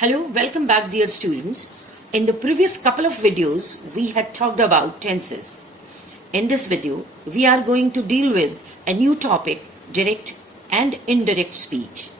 Hello, welcome back dear students. In the previous couple of videos, we had talked about tenses. In this video, we are going to deal with a new topic, direct and indirect speech.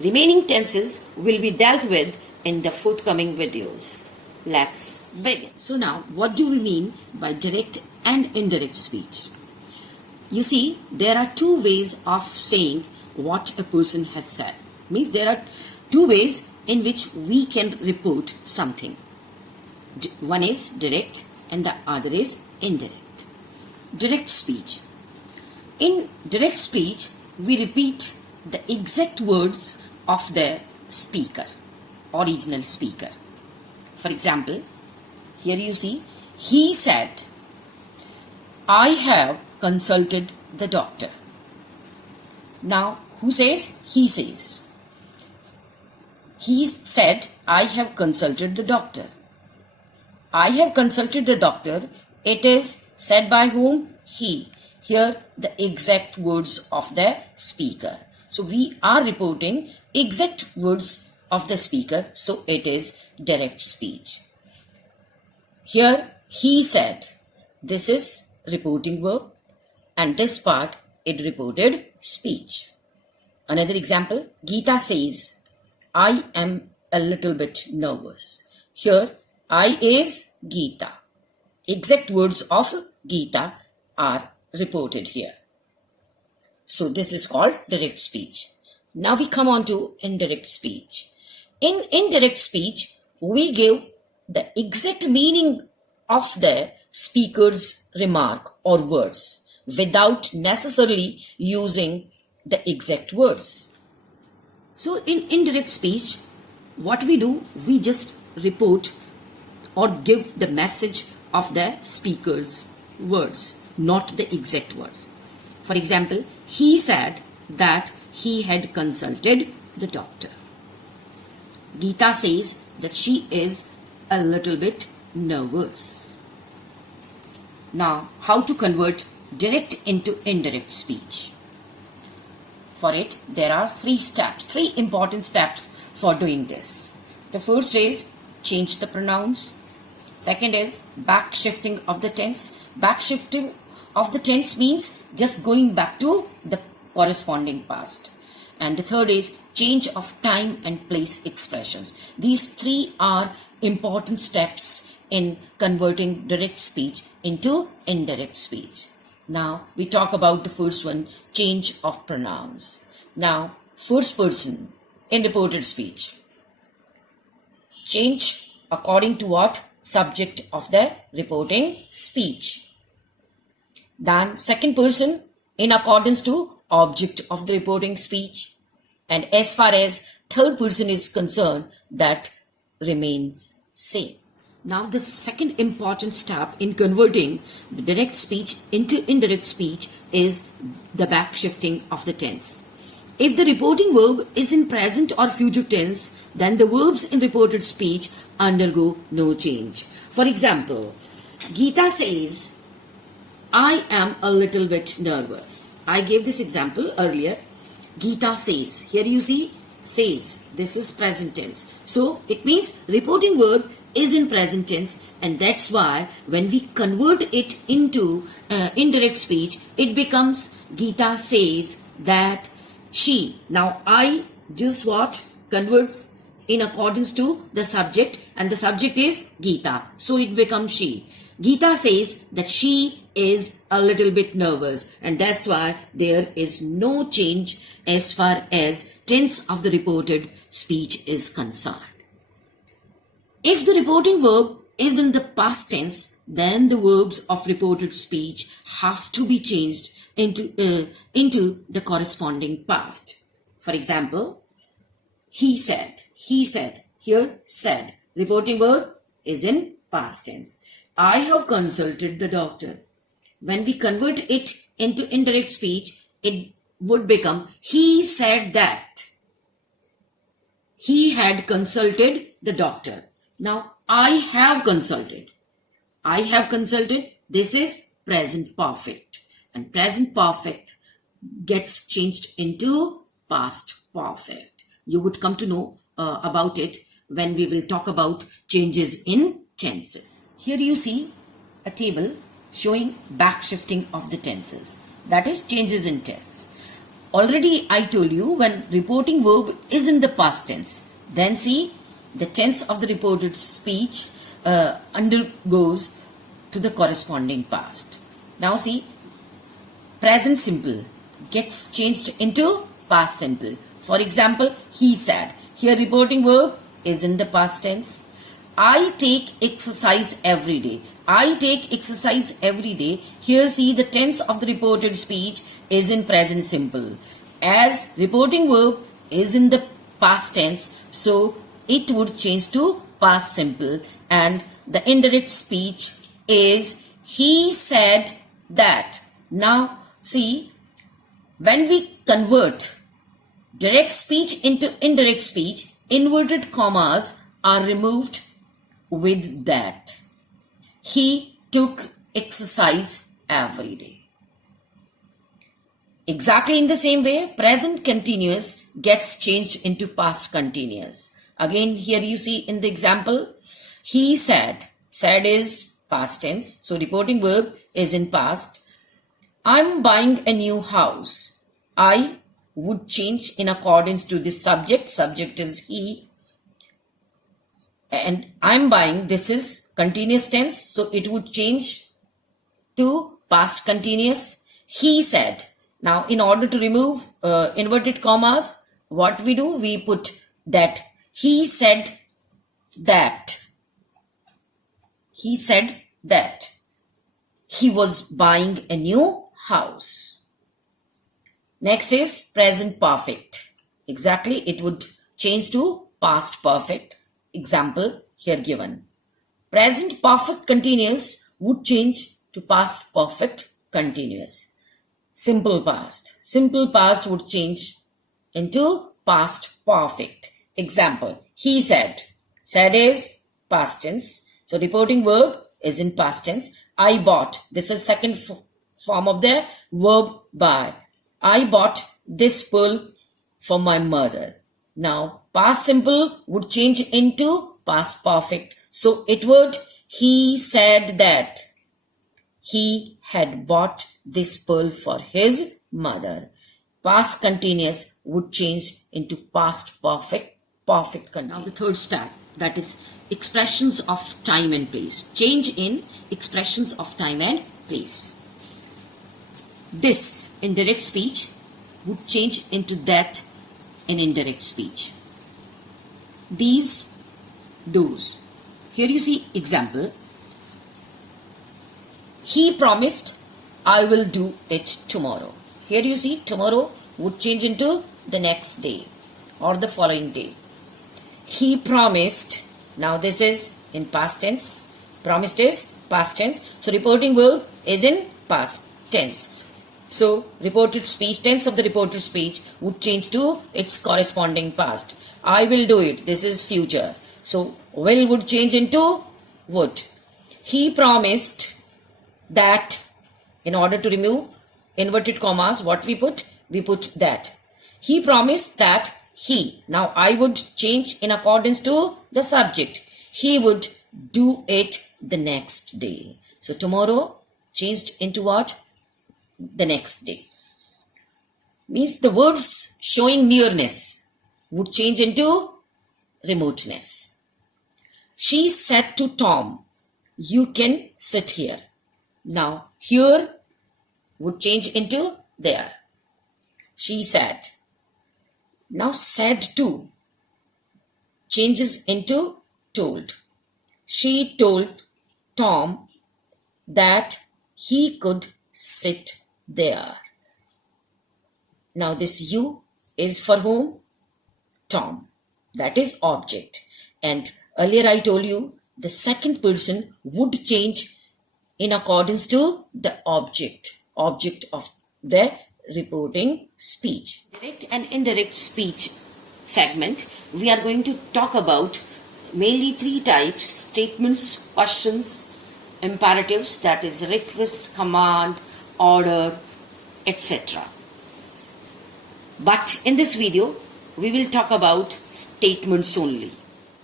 Remaining tenses will be dealt with in the forthcoming videos. Let's begin. So now, what do we mean by direct and indirect speech? You see, there are two ways of saying what a person has said. Means there are two ways in which we can report something. One is direct and the other is indirect. Direct speech. In direct speech, we repeat the exact words of the speaker, original speaker. For example, here you see, he said, I have consulted the doctor. Now, who says? He says. He said, I have consulted the doctor. I have consulted the doctor. It is said by whom? He. Here, the exact words of the speaker. So, we are reporting exact words of the speaker. So, it is direct speech. Here, he said. This is reporting verb. And this part, it reported speech. Another example, Geeta says, I am a little bit nervous. Here, I is Geeta. Exact words of Geeta are reported here. So, this is called direct speech. Now, we come on to indirect speech. In indirect speech, we give the exact meaning of the speaker's remark or words without necessarily using the exact words. So in indirect speech, what we do, we just report or give the message of the speaker's words, not the exact words. For example, he said that he had consulted the doctor. Geeta says that she is a little bit nervous. Now, how to convert direct into indirect speech? For it, there are three important steps for doing this. The first is change the pronouns. Second is back shifting of the tense. Back shifting of the tense means just going back to the corresponding past. And the third is change of time and place expressions. These three are important steps in converting direct speech into indirect speech. Now, we talk about the first one, change of pronouns. Now, first person in reported speech. Change according to what? Subject of the reporting speech. Then, second person in accordance to object of the reporting speech. And as far as third person is concerned, that remains same. Now, the second important step in converting the direct speech into indirect speech is the back shifting of the tense. If the reporting verb is in present or future tense, then the verbs in reported speech undergo no change. For example, Geeta says, I am a little bit nervous. I gave this example earlier. Geeta says. Here you see, says. This is present tense. So, it means reporting verb is in present tense, and that's why when we convert it into indirect speech, it becomes Geeta says that she. Now I just what? Converts in accordance to the subject, and the subject is Geeta, so it becomes she. Geeta says that she is a little bit nervous, and that's why there is no change as far as tense of the reported speech is concerned. If the reporting verb is in the past tense, then the verbs of reported speech have to be changed into the corresponding past. For example, he said. Here, said. Reporting verb is in past tense. I have consulted the doctor. When we convert it into indirect speech, it would become, he said that he had consulted the doctor. Now, I have consulted. I have consulted. This is present perfect. And present perfect gets changed into past perfect. You would come to know about it when we will talk about changes in tenses. Here you see a table showing back shifting of the tenses. That is changes in tense. Already I told you when reporting verb is in the past tense, then see the tense of the reported speech undergoes to the corresponding past. Now see, present simple gets changed into past simple. For example, he said. Here reporting verb is in the past tense. I take exercise every day. I take exercise every day. Here see the tense of the reported speech is in present simple. As reporting verb is in the past tense, so it would change to past simple, and the indirect speech is he said that. Now see, when we convert direct speech into indirect speech, inverted commas are removed with that. He took exercise every day. Exactly in the same way, present continuous gets changed into past continuous. Again, here you see in the example, he said. Said is past tense, so reporting verb is in past. I'm buying a new house. I would change in accordance to the subject. Subject is he. And I'm buying, this is continuous tense, so it would change to past continuous. He said. Now, in order to remove inverted commas, what we do? We put that. He said that. He said that. He was buying a new house. Next is present perfect. Exactly, it would change to past perfect. Example here given. Present perfect continuous would change to past perfect continuous. Simple past. Simple past would change into past perfect. Example, he said. Said is past tense. So reporting verb is in past tense. I bought. This is second form of the verb buy. I bought this pearl for my mother. Now, past simple would change into past perfect. So it would, he said that he had bought this pearl for his mother. Past continuous would change into past perfect, perfect continuous. Now the third step, that is expressions of time and place. Change in expressions of time and place. This indirect speech would change into that in indirect speech. These, those. Here you see example. He promised I will do it tomorrow. Here you see tomorrow would change into the next day or the following day. He promised. Now this is in past tense. Promised is past tense. So reporting verb is in past tense. So reported speech, tense of the reported speech would change to its corresponding past. I will do it. This is future. So will would change into would. He promised that. In order to remove inverted commas, what we put? We put that. He promised that he. Now I would change in accordance to the subject. He would do it the next day. So tomorrow changed into what? The next day. Means the words showing nearness would change into remoteness. She said to Tom, you can sit here. Now here would change into there. She said. Now said to changes into told. She told Tom that he could sit there. Now this you is for whom? Tom. That is object. And earlier I told you the second person would change in accordance to the object of the reporting speech. Direct and indirect speech segment, we are going to talk about mainly three types: statements, questions, imperatives, that is request, command, order, etc. But in this video, we will talk about statements only.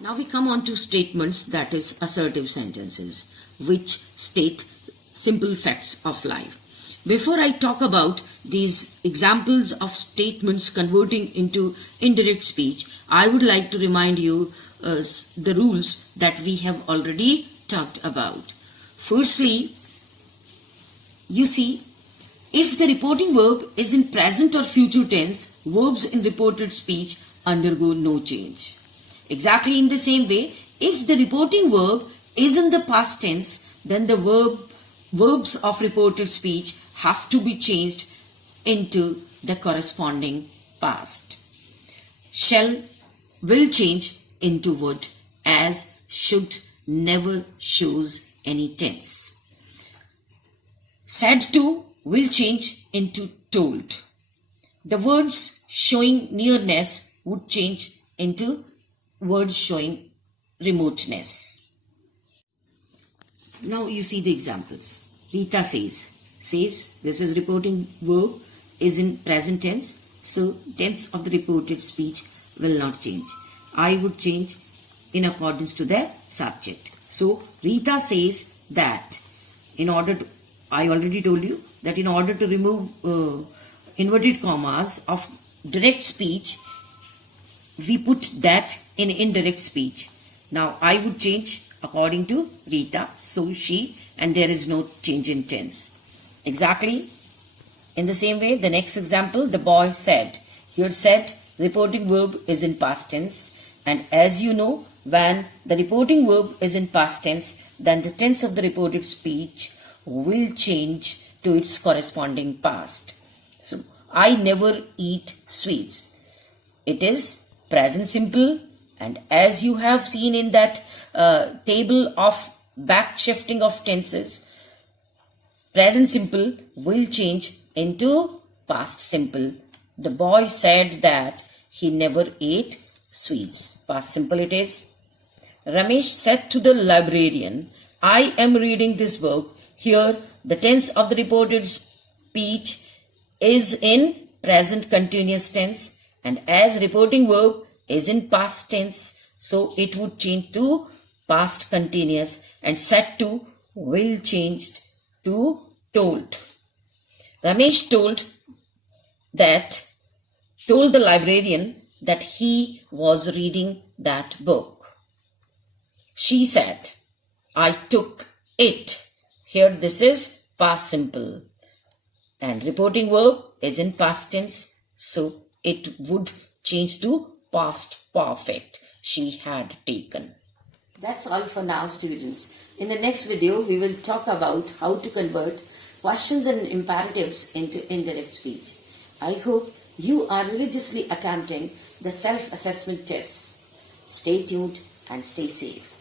Now we come on to statements, that is assertive sentences, which state simple facts of life. Before I talk about these examples of statements converting into indirect speech, I would like to remind you the rules that we have already talked about. Firstly, you see, if the reporting verb is in present or future tense, verbs in reported speech undergo no change. Exactly in the same way, if the reporting verb is in the past tense, then the verbs of reported speech have to be changed into the corresponding past. Shall will change into would, as should never shows any tense. Said to will change into told. The words showing nearness would change into words showing remoteness. Now you see the examples. Rita says, this is reporting verb is in present tense, so tense of the reported speech will not change. I would change in accordance to the subject. So Rita says that I already told you that in order to remove inverted commas of direct speech, we put that in indirect speech. Now I would change according to Rita, so she, and there is no change in tense. Exactly in the same way, the next example, the boy said. Here said, reporting verb is in past tense, and as you know, when the reporting verb is in past tense, then the tense of the reported speech will change to its corresponding past. So, I never eat sweets. It is present simple, and as you have seen in that table of back shifting of tenses, present simple will change into past simple. The boy said that he never ate sweets. Past simple it is. Ramesh said to the librarian, I am reading this book. Here the tense of the reported speech is in present continuous tense, and as reporting verb is in past tense, so it would change to past continuous, and said to will change to told. Ramesh told the librarian that he was reading that book. She said, I took it. Here this is past simple, and reporting verb is in past tense, so it would change to past perfect. She had taken. That's all for now, students. In the next video, we will talk about how to convert questions and imperatives into indirect speech. I hope you are religiously attempting the self-assessment tests. Stay tuned and stay safe.